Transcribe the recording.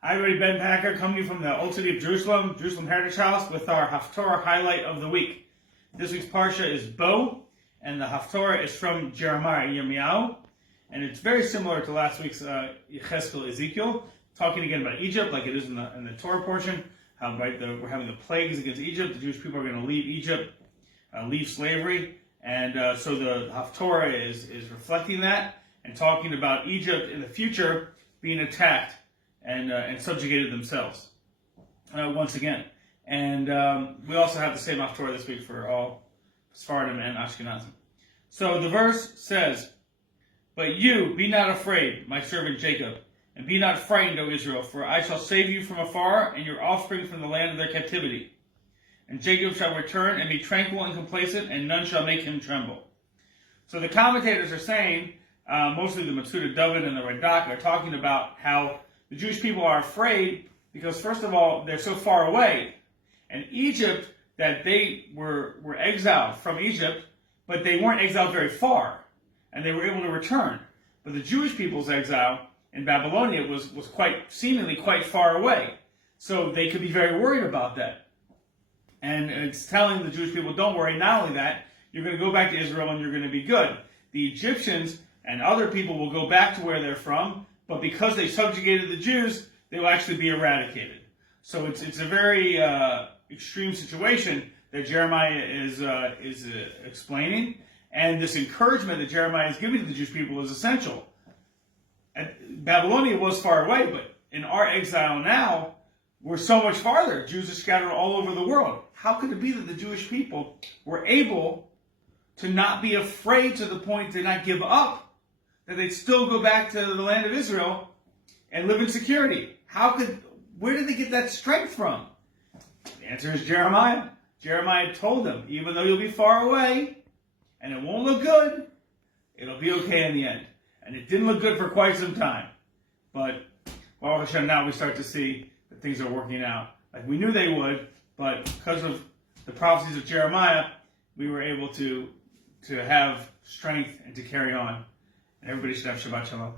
Hi, everybody. Ben Packer coming to you from the Old City of Jerusalem, Jerusalem Heritage House, with our Haftarah highlight of the week. This week's Parsha is Bo, and the Haftarah is from Jeremiah, Yirmiyahu, and it's very similar to last week's Yechezkel, Ezekiel, talking again about Egypt, like it is in the Torah portion. How we're having the plagues against Egypt. The Jewish people are going to leave Egypt, leave slavery, and so the Haftarah is reflecting that and talking about Egypt in the future being attacked and subjugated themselves once again. And we also have the same Haftarah this week for all Sephardim and Ashkenazim. So the verse says, "But you, be not afraid, my servant Jacob, and be not frightened, O Israel, for I shall save you from afar, and your offspring from the land of their captivity. And Jacob shall return and be tranquil and complacent, and none shall make him tremble." So the commentators are saying, mostly the Matsuda David and the Radak, are talking about how the Jewish people are afraid because, first of all, they're so far away. And Egypt, that they were exiled from Egypt, but they weren't exiled very far, and they were able to return. But the Jewish people's exile in Babylonia was seemingly quite far away. So they could be very worried about that. And it's telling the Jewish people, don't worry, not only that, you're going to go back to Israel and you're going to be good. The Egyptians and other people will go back to where they're from, but because they subjugated the Jews, they will actually be eradicated. So it's a very extreme situation that Jeremiah is explaining, and this encouragement that Jeremiah is giving to the Jewish people is essential. Babylonia was far away, but in our exile now, we're so much farther. Jews are scattered all over the world. How could it be that the Jewish people were able to not be afraid to the point to not give up, that they'd still go back to the land of Israel and live in security? Where did they get that strength from? The answer is Jeremiah. Jeremiah told them, even though you'll be far away and it won't look good, it'll be okay in the end. And it didn't look good for quite some time. But Baruch Hashem, now we start to see that things are working out like we knew they would, but because of the prophecies of Jeremiah, we were able to have strength and to carry on. And everybody should have Shabbat Shalom.